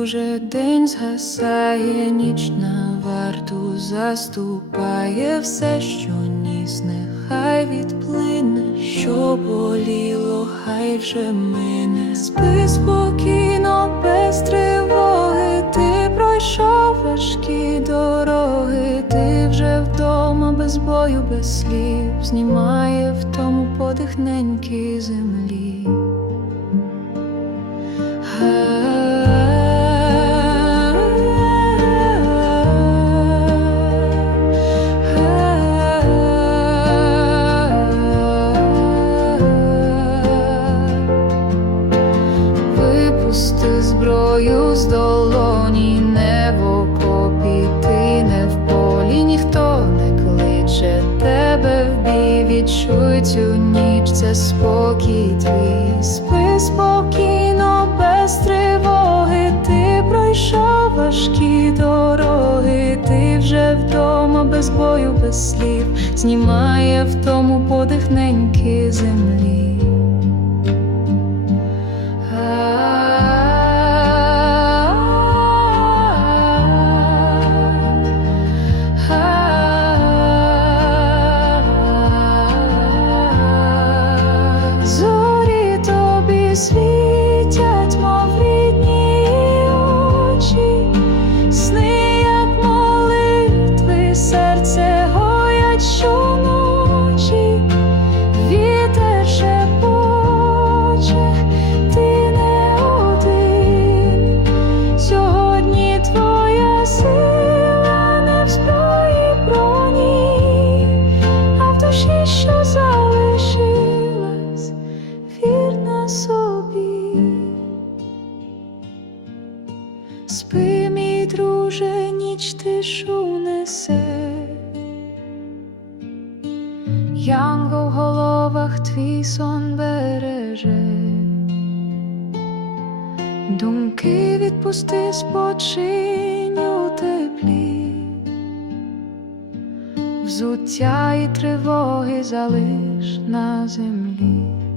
Друже, день згасає, ніч на варту заступає. Все, що ніс, нехай відплине, що боліло, хай вже мине. Спи спокійно, без тривоги, ти пройшов важкі дороги, ти вже вдома без бою, без слів, знімає в тому подих неньки землі. Випусти зброю з долоні, не в ти не в полі, ніхто не кличе тебе в бій, відчуй цю ніч, це спокій твій, спи спокійно, без тривоги, ти пройшов важкі дороги, ти вже вдома без бою, без слів, знімає в тому подих неньки землі. sweet. Ніч тишу несе. Янго в головах твій сон береже. Думки відпусти спочинь у теплі, взуття і тривоги залиш на землі.